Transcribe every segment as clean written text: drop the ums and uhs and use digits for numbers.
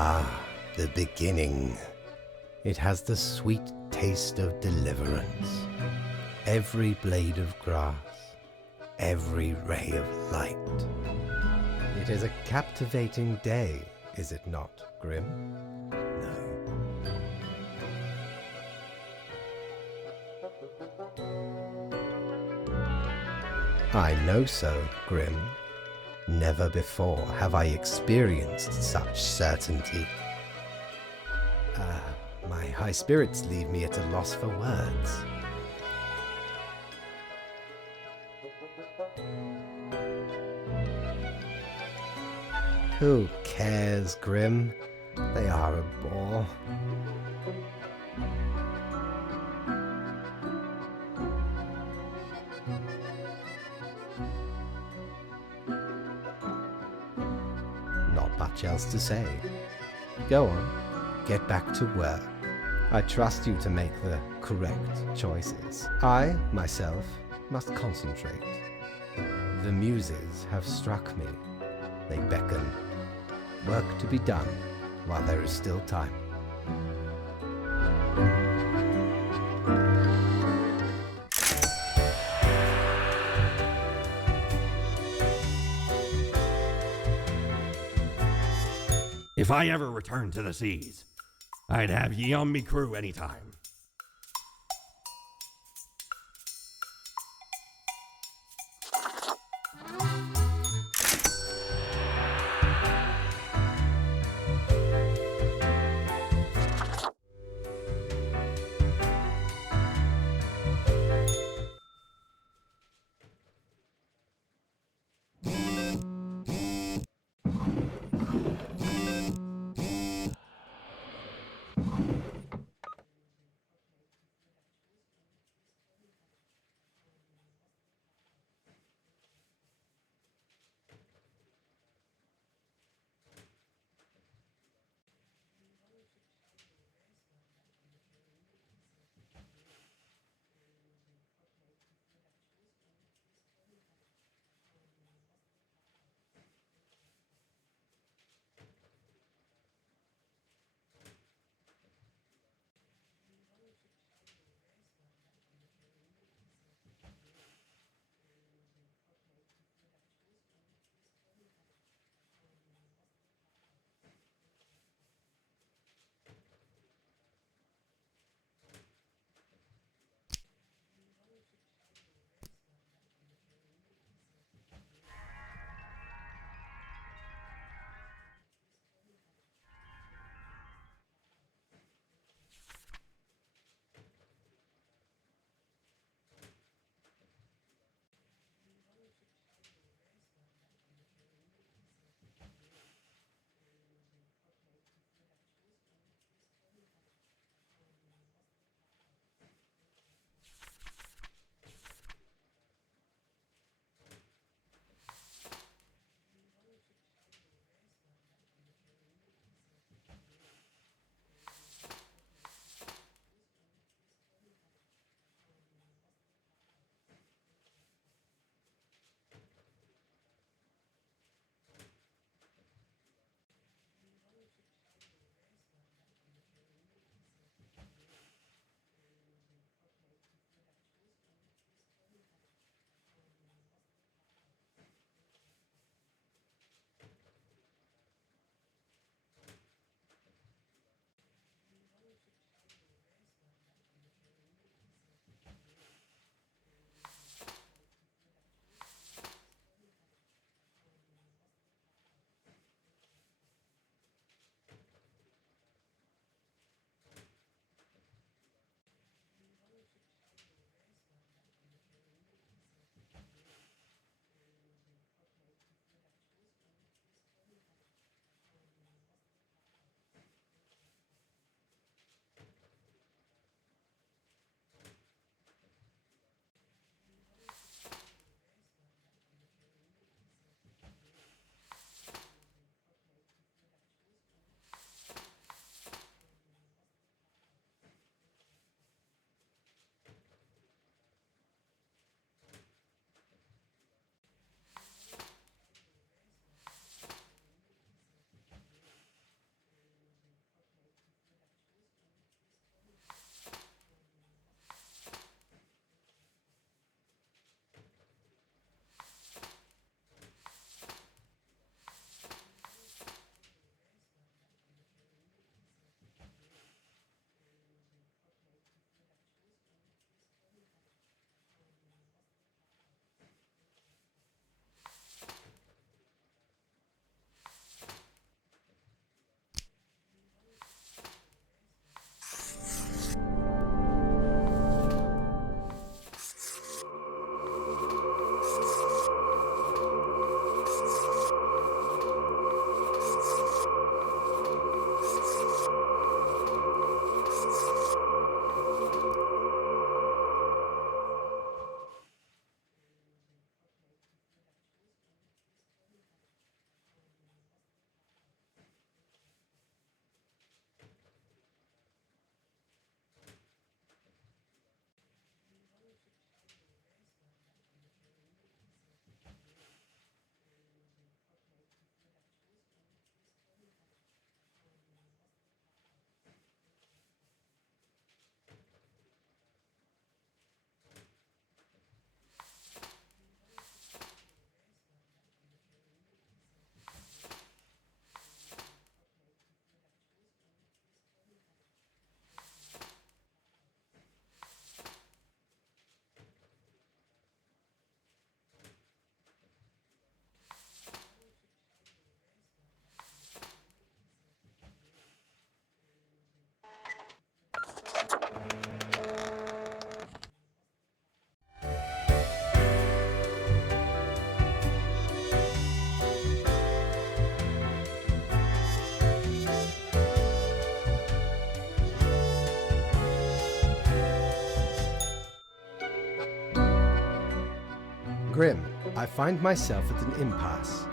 Ah, the beginning. It has the sweet taste of deliverance. Every blade of grass, every ray of light. It is a captivating day, is it not, Grim? No. I know so, Grim. Never before have I experienced such certainty. My high spirits leave me at a loss for words. Who cares, Grim? They are a bore. Not much else to say. Go on, get back to work. I trust you to make the correct choices. I, myself, must concentrate. The muses have struck me. They beckon. Work to be done while there is still time. If I ever return to the seas, I'd have ye on me crew anytime. Grim, I find myself at an impasse.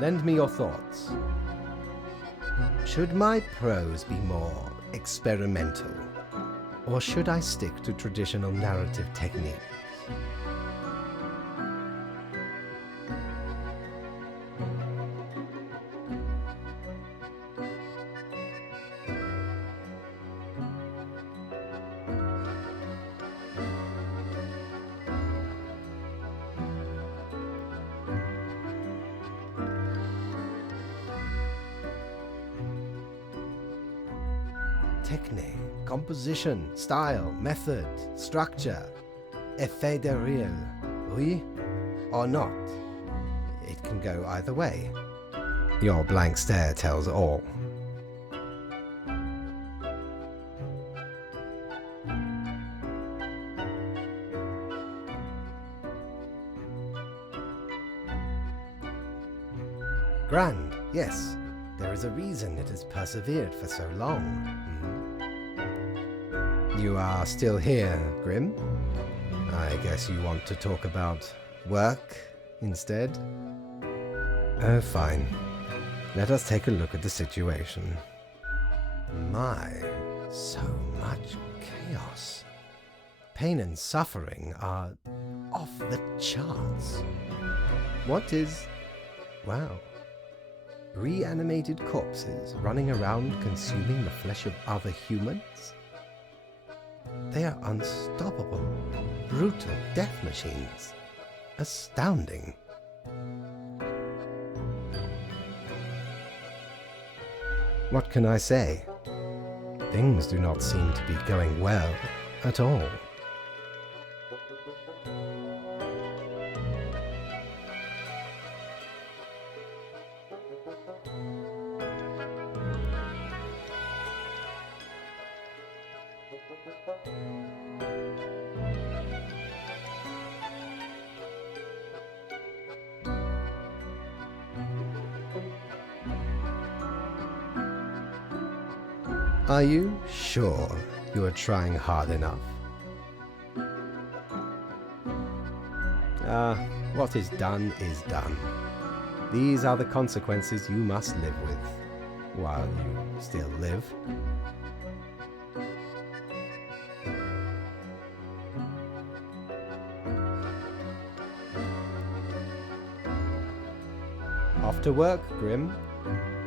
Lend me your thoughts. Should my prose be more experimental, or should I stick to traditional narrative techniques? Technique, composition, style, method, structure, effet de rire, oui or not. It can go either way. Your blank stare tells all. Grand, yes. There is a reason it has persevered for so long. You are still here, Grim? I guess you want to talk about work instead? Oh, fine. Let us take a look at the situation. My, so much chaos. Pain and suffering are off the charts. What is... wow. Reanimated corpses running around consuming the flesh of other humans? They are unstoppable, brutal death machines. Astounding. What can I say? Things do not seem to be going well at all. Are you sure you are trying hard enough? What is done is done. These are the consequences you must live with, while you still live. Off to work, Grim.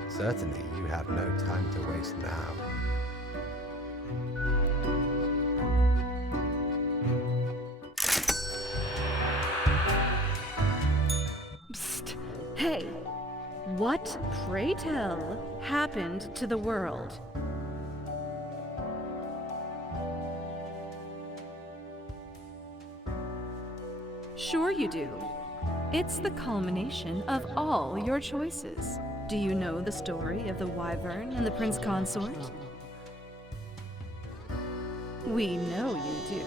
Certainly you have no time to waste now. Psst! Hey! What, pray tell, happened to the world? Sure you do. It's the culmination of all your choices. Do you know the story of the wyvern and the prince consort? We know you do.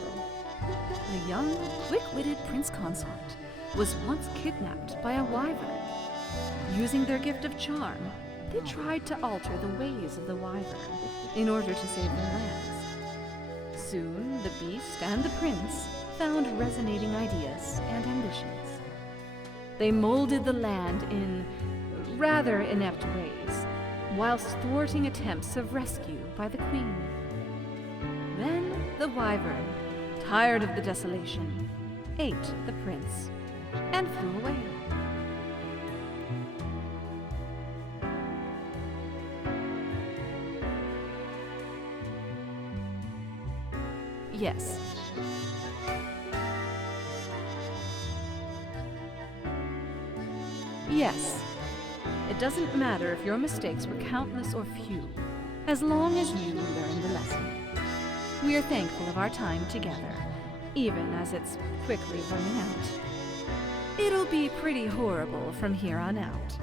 The young, quick-witted prince consort was once kidnapped by a wyvern. Using their gift of charm, they tried to alter the ways of the wyvern in order to save their lands. Soon, the beast and the prince found resonating ideas and ambitions. They molded the land in rather inept ways, whilst thwarting attempts of rescue by the queen. Then the wyvern, tired of the desolation, ate the prince and flew away. Yes. Yes. It doesn't matter if your mistakes were countless or few, as long as you learned the lesson. We are thankful of our time together, even as it's quickly running out. It'll be pretty horrible from here on out.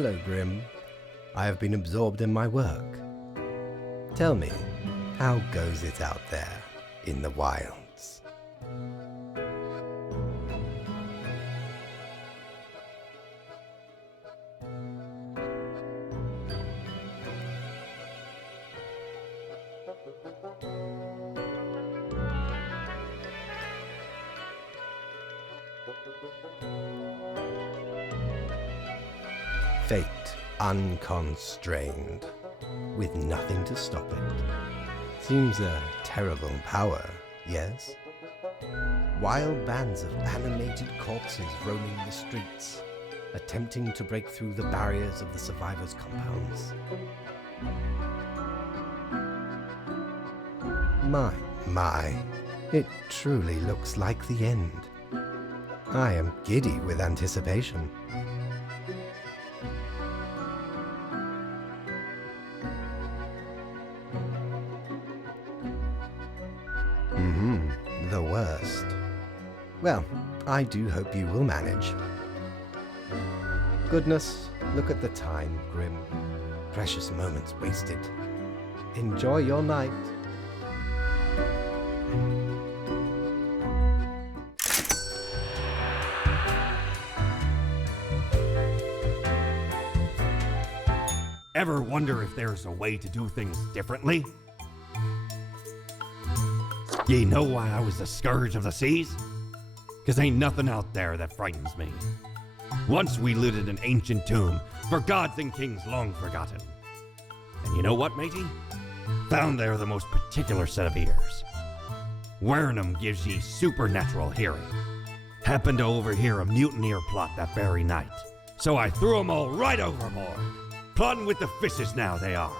Hello, Grim. I have been absorbed in my work. Tell me, how goes it out there in the wilds? Fate unconstrained, with nothing to stop it. Seems a terrible power, yes? Wild bands of animated corpses roaming the streets, attempting to break through the barriers of the survivors' compounds. My, it truly looks like the end. I am giddy with anticipation. The worst. Well, I do hope you will manage. Goodness, look at the time, Grim. Precious moments wasted. Enjoy your night. Ever wonder if there's a way to do things differently? Ye know why I was the scourge of the seas? 'Cause ain't nothing out there that frightens me. Once we looted an ancient tomb for gods and kings long forgotten. And you know what, matey? Found there the most particular set of ears. Wearing 'em gives ye supernatural hearing. Happened to overhear a mutineer plot that very night. So I threw 'em all right overboard. Plotting with the fishes now they are.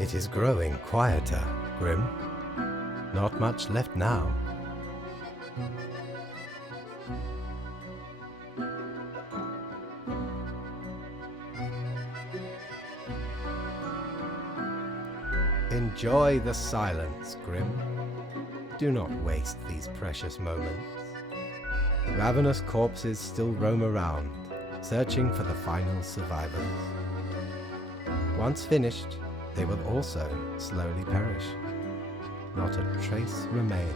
It is growing quieter, Grim. Not much left now. Enjoy the silence, Grim. Do not waste these precious moments. Ravenous corpses still roam around, searching for the final survivors. Once finished, they will also slowly perish. Not a trace remains.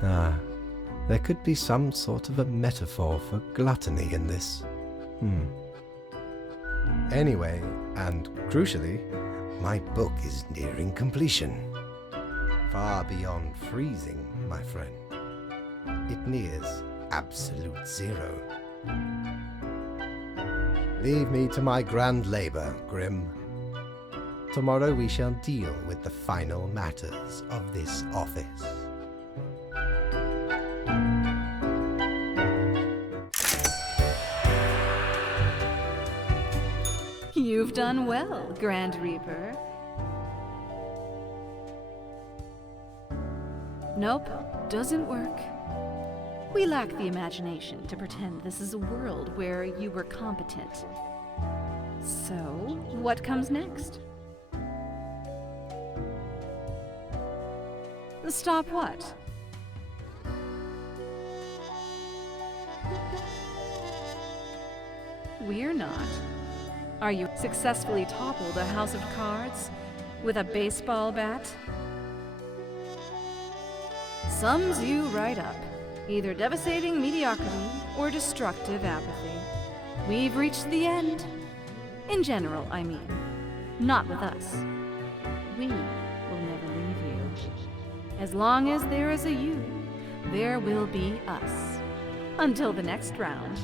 There could be some sort of a metaphor for gluttony in this. Anyway, and crucially, my book is nearing completion. Far beyond freezing, my friend. It nears absolute zero. Leave me to my grand labor, Grim. Tomorrow we shall deal with the final matters of this office. You've done well, Grand Reaper. Nope, doesn't work. We lack the imagination to pretend this is a world where you were competent. So, what comes next? Stop what? We're not. Are you successfully toppled a house of cards with a baseball bat? Sums you right up. Either devastating mediocrity or destructive apathy. We've reached the end. In general, I mean. Not with us. We will never leave you. As long as there is a you, there will be us. Until the next round.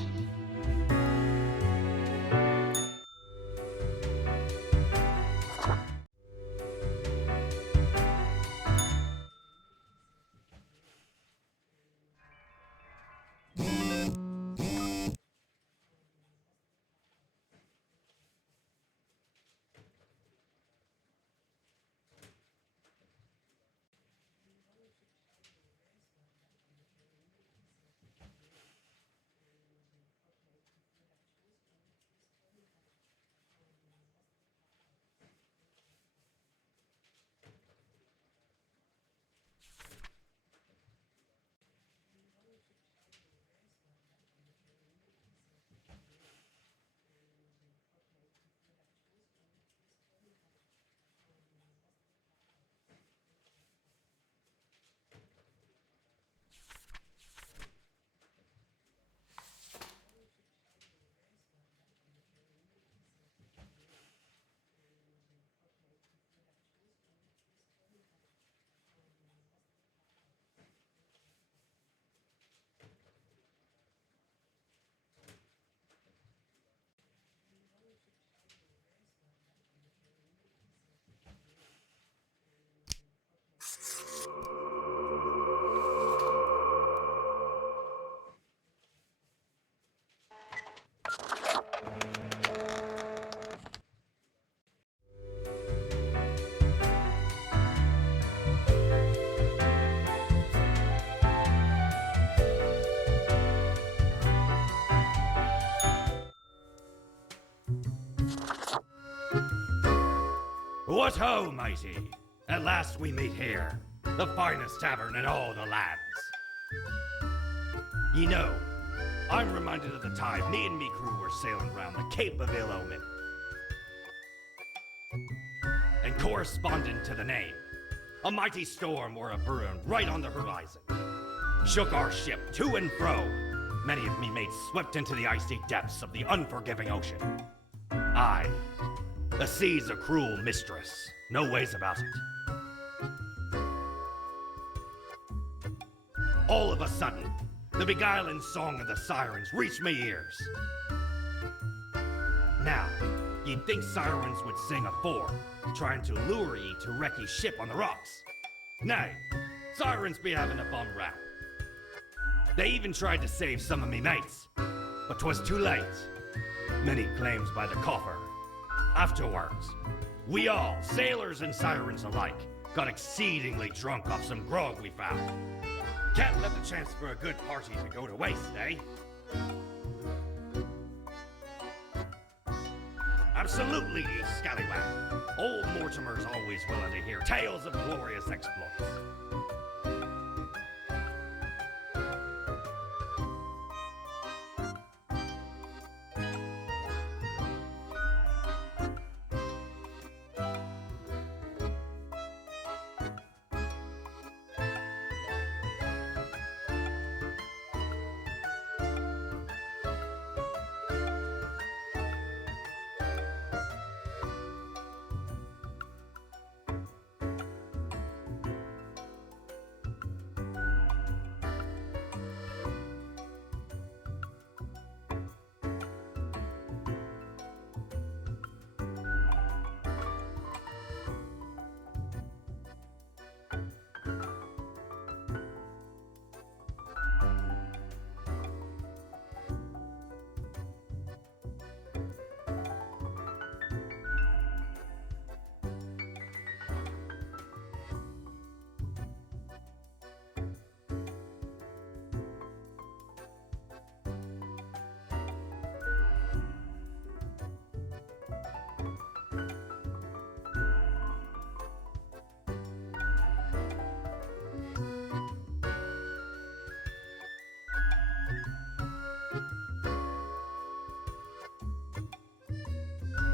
What ho, mighty! At last we meet here, the finest tavern in all the lands. Ye know, I'm reminded of the time me and me crew were sailing round the Cape of Ill Omen. And corresponding to the name, a mighty storm or a brewing right on the horizon. Shook our ship to and fro. Many of me mates swept into the icy depths of the unforgiving ocean. Aye, the sea's a cruel mistress, no ways about it. All of a sudden, the beguiling song of the sirens reached me ears. Now, you'd think sirens would sing afore, trying to lure ye to wreck ye ship on the rocks. Nay, sirens be having a bum rap. They even tried to save some of me mates, but 'twas too late. Many claims by the coffer. Afterwards, we all, sailors and sirens alike, got exceedingly drunk off some grog we found. Can't let the chance for a good party to go to waste, eh? Absolutely, ye scallywag. Old Mortimer's always willing to hear tales of glorious exploits.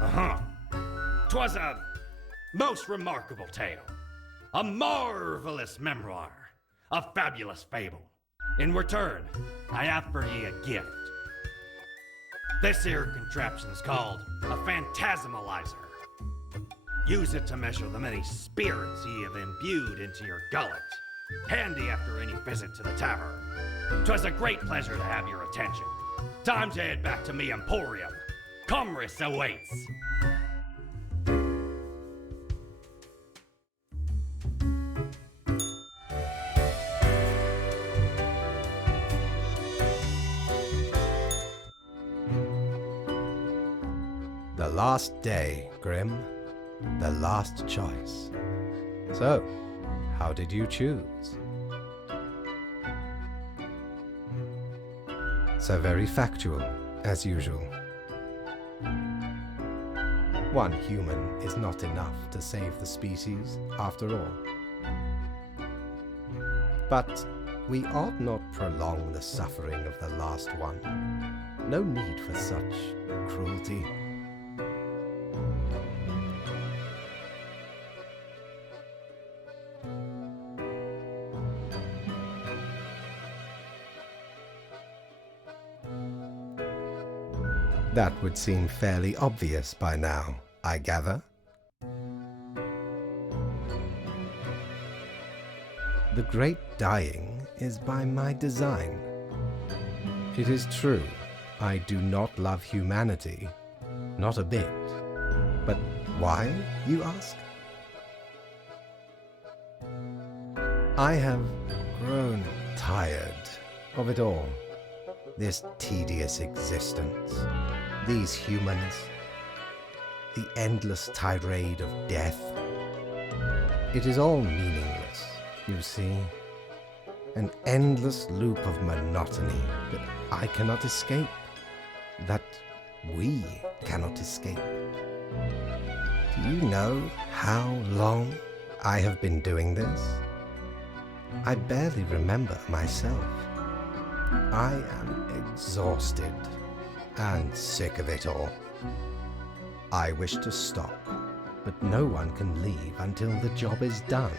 Uh-huh. 'Twas a most remarkable tale, a marvelous memoir, a fabulous fable. In return, I have for ye a gift. This here contraption's called a phantasmalizer. Use it to measure the many spirits ye have imbued into your gullet. Handy after any visit to the tavern. 'Twas a great pleasure to have your attention. Time to head back to me emporium. Commerce awaits. The last day, Grim. The last choice. So, how did you choose? So very factual, as usual. One human is not enough to save the species, after all. But we ought not prolong the suffering of the last one. No need for such cruelty. That would seem fairly obvious by now, I gather. The great dying is by my design. It is true, I do not love humanity, not a bit. But why, you ask? I have grown tired of it all, this tedious existence. These humans, the endless tirade of death. It is all meaningless, you see. An endless loop of monotony that I cannot escape, that we cannot escape. Do you know how long I have been doing this? I barely remember myself. I am exhausted and sick of it all. I wish to stop, but no one can leave until the job is done.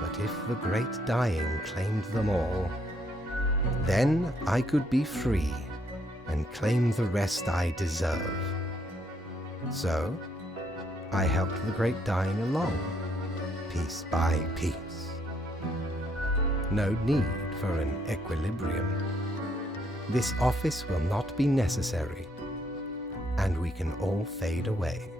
But if the great dying claimed them all, then I could be free and claim the rest I deserve. So, I helped the great dying along, piece by piece. No need for an equilibrium. This office will not be necessary, and we can all fade away.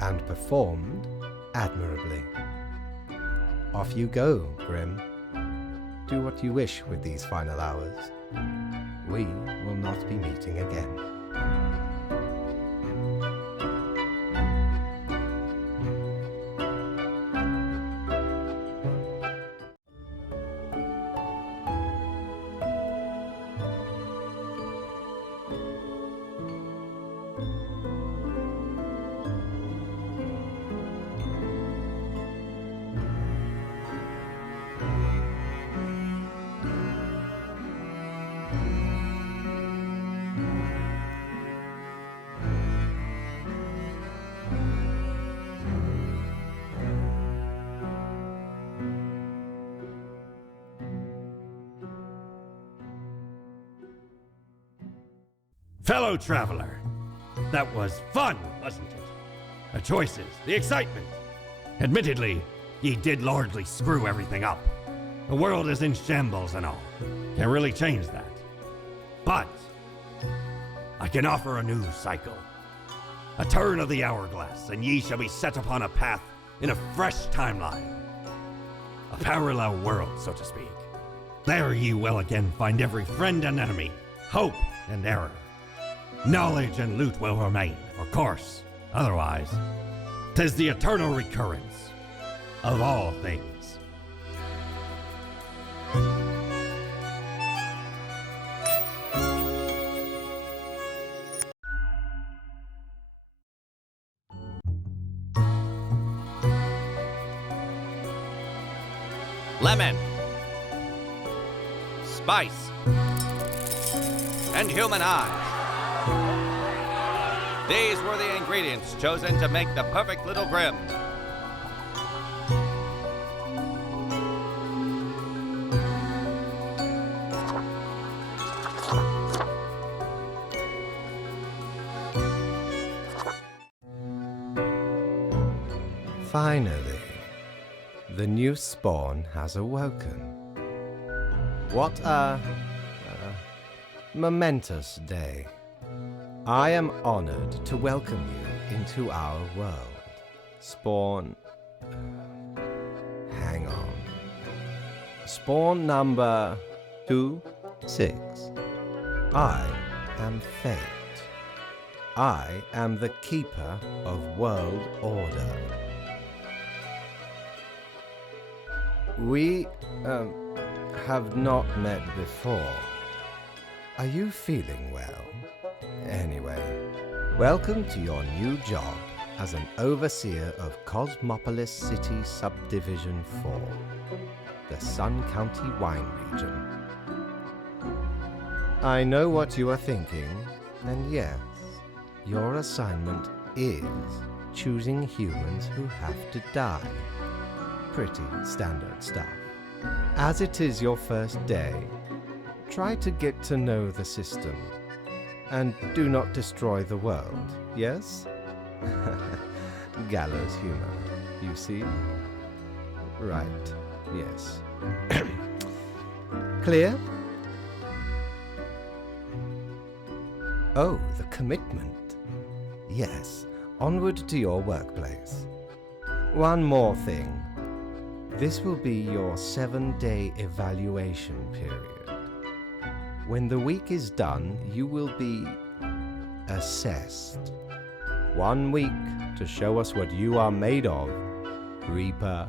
And performed admirably. Off you go, Grim. Do what you wish with these final hours. We will not be meeting again. Fellow traveler, that was fun, wasn't it? The choices, the excitement. Admittedly, ye did largely screw everything up. The world is in shambles and all. Can't really change that. But I can offer a new cycle. A turn of the hourglass, and ye shall be set upon a path in a fresh timeline. A parallel world, so to speak. There ye will again find every friend and enemy, hope and error. Knowledge and loot will remain, of course. Otherwise, 'tis the eternal recurrence of all things. Lemon, spice, and human eyes. These were the ingredients chosen to make the perfect little Grimm. Finally, the new spawn has awoken. What a momentous day. I am honored to welcome you into our world. Spawn... hang on. Spawn number 26. I am Fate. I am the keeper of world order. We, have not met before. Are you feeling well? Anyway, welcome to your new job as an overseer of Cosmopolis City Subdivision 4, the Sun County Wine Region. I know what you are thinking, and yes, your assignment is choosing humans who have to die. Pretty standard stuff. As it is your first day, try to get to know the system, and do not destroy the world, yes? Gallows humor, you see? Right, yes. Clear? Oh, the commitment. Yes, onward to your workplace. One more thing. This will be your 7-day evaluation period. When the week is done, you will be assessed. 1 week to show us what you are made of, Reaper